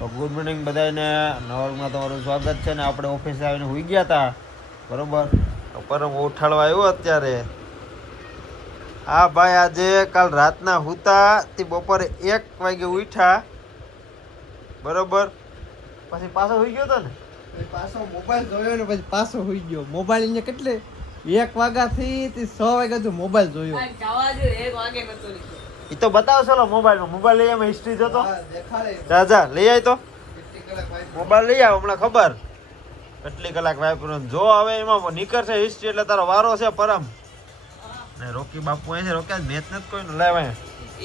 તો good morning બધાને. નવરમાં તમારું સ્વાગત છે ને. આપણે ઓફિસે આવીને સૂઈ ગયા હતા, બરોબર. તો પરમ ઉઠાડવા આવ્યો અત્યારે. હા ભાઈ, આજે કાલ રાતના હુતા તે બપોરે 1 વાગે ઉઠ્યા, બરોબર. પછી પાછો સૂઈ ગયો હતો ને, પાછો મોબાઈલ જોયો ને પછી પાછો સૂઈ ગયો. મોબાઈલ એને કેટલે 1 વાગ્યાથી 6 વાગ્યા સુધી મોબાઈલ જોયો. એ તો બતાવો ચલો મોબાઈલમાં. મોબાઈલ લઈ આવ, હિસ્ટ્રી જોતો. જા જા લઈ આવી તો મોબાઈલ લઈ આવ. હમણાં ખબર કેટલી કલાક વાપર્યો જો. હવે એમાં નીકળશે હિસ્ટ્રી એટલે તારો વારો છે પરમ. ને રોકી બાપુ અહીં છે. રોક્યા મેચ નથી કોઈ લાવ્યા.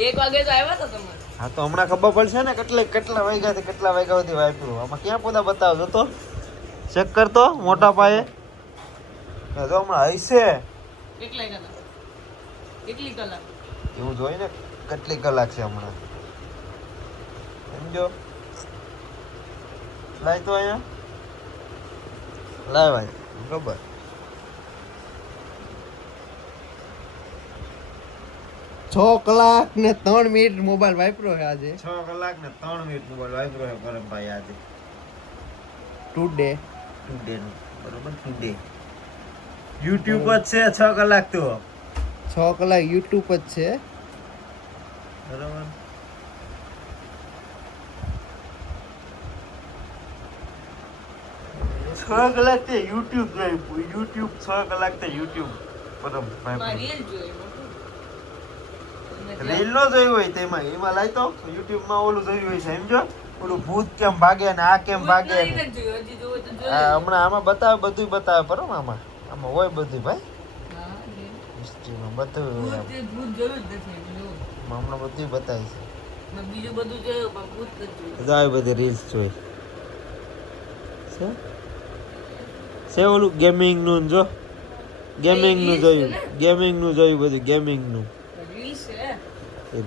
1 વાગે તો આવ્યા હતા તમે. હા તો હમણાં ખબર પડશે ને કેટલા વાગ્યાથી કેટલા વાગ્યા સુધી વાપર્યું. આમાં ક્યાં પોતા બતાવજો તો ચેક કરતો મોટા પાયે. જો હમણાં હશે કેટલી કલાક એવું જોઈ ને કેટલી કલાક છે હમણાં. સમજો લાય તો અહીંયા લાય ભાઈ ખબર. છ કલાક ને 3 મિનિટ મોબાઈલ વાપર્યો છે આજે. 6 કલાક ને 3 મિનિટ મોબાઈલ વાપર્યો છે પરમભાઈ આજે. ટુડે નું બરોબર. ટુડે યુટ્યુબ જ છે 6 કલાક તો. 6 કલાક યુટ્યુબ જ છે, બરોબર. છ કલાક તે યુટ્યુબ જોયું. યુટ્યુબ 6 કલાક તે યુટ્યુબ પરમભાઈ. રીલ નો જોયું હોય તેમાં એમાં લાય તો યુટ્યુબ માં ઓલું જોયું હોય છે સમજો. ઓલું ભૂત કેમ ભાગે ને આ કેમ ભાગે ને. હા હમણાં આમાં બતાવે, બધું બતાવે પરમ. આમાં હોય બધું ભાઈ. હિસ્ટ્રીમાં બધું હમણાં બધું બતાવે છે. બીજું બધું જોયું પણ ભૂત નથી જોયું. આવી બધી રીલ્સ જોઈ છે. ઓલું ગેમિંગ નું જો, ગેમિંગ નું જોયું. ગેમિંગ નું જોયું બધું. ગેમિંગ નું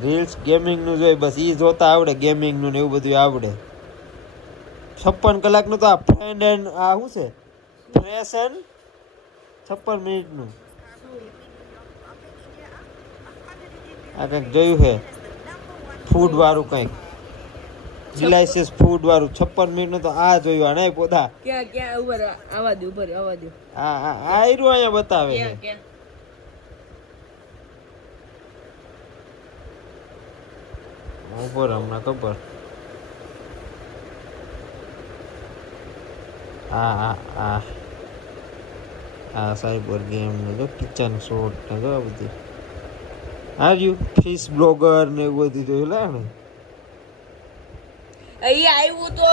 રીલ્સ ગેમિંગ નું જોઈ. બસ ઈ જોતા આવડે. ગેમિંગ નું ને એવું બધું આવડે. 56 કલાક નું તો આ ફ્રેન્ડ એન્ડ આ શું છે ફ્રેશ એન્ડ 56 મિનિટ નું આ કંઈક જોયું છે. ફૂડ વાળું કંઈક ડિલાઇશિયસ ફૂડ વાળું 56 મિનિટ નું તો આ જોયું. આ નહીં પોતા ક્યાં ઉપર આવા દો હા આ આયરું અહીંયા બતાવે છે. ક્યાં ઉપર હમણાં ખબર. આ સાયબર ગેમ ને જો કિચન શોટ ને જો આ બધી આવ્યું. ફિશ બ્લોગર ને એવું બધું જોયું લે ને. અહીંયા આવ્યું તો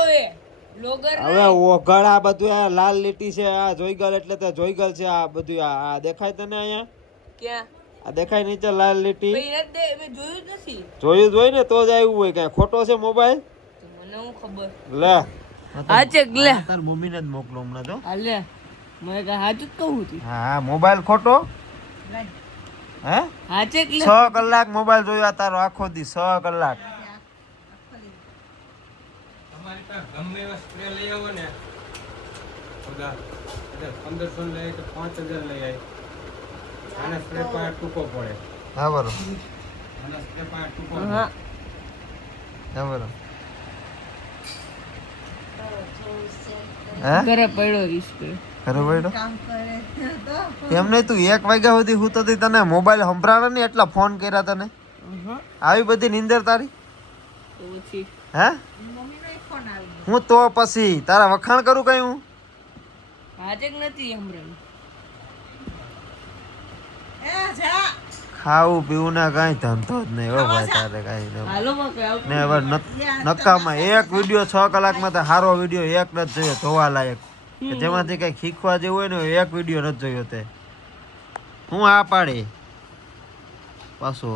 બ્લોગર હવે ઓઘડ આ બધું આ લાલ લીટી છે. આ જોઈગલ એટલે તો જોઈગલ છે. આ બધું આ દેખાય તને અહીંયા? ક્યાં આ દેખાય નીચે લાલ લીટી? મેં જોયું જ નથી. જોયું જ હોય ને તો જ આવ્યું હોય. કઈ ખોટો છે મોબાઈલ? મને હું ખબર. લે હાચે લે તાર મમ્મીને જ મોકલો હમણાં તો. હા લે મેં કા હાચું જ કહું છું. હા મોબાઈલ ખોટો હે? હાચે લે 6 કલાક મોબાઈલ જોયો તારો આખો દી. 6 કલાક. તમારી પાસે ગમે એવા સ્પ્રે લઈ આવો ને, 1500 લઈ તો 5000 લઈ આવી. આના સ્પ્રે પાસે ટૂંકો પડે. હા બરો. આના સ્પ્રે પાસે ટૂંકો પડે. હા હા બરો. હે ઘરે પડ્યો રિસ્ક. ખરો બેડો એમ નહીં. તું 1 વાગ્યા સુધી હું તો તને મોબાઈલ સંભળાવે ને એટલા ફોન કર્યા તને. આવી બધી નીંદર તારી પછી હે? હું તો પછી તારા વખાણ કરું કઈ હું? હાચે નથી હમણાં. ખાવું પીવું ના કઈ ધંધો જ નહીં હો ભાઈ તારે કઈ હાલો બાપા ને. હવે નકામાં એક વિડીયો 6 કલાકમાં તો સારો વિડીયો એક નથી જોયો જોવા લાયક કે જેમાંથી કઈ શીખવા જેવું હોય ને એક વિડીયો નથી જોયો તે. હું આ પાડી પાછો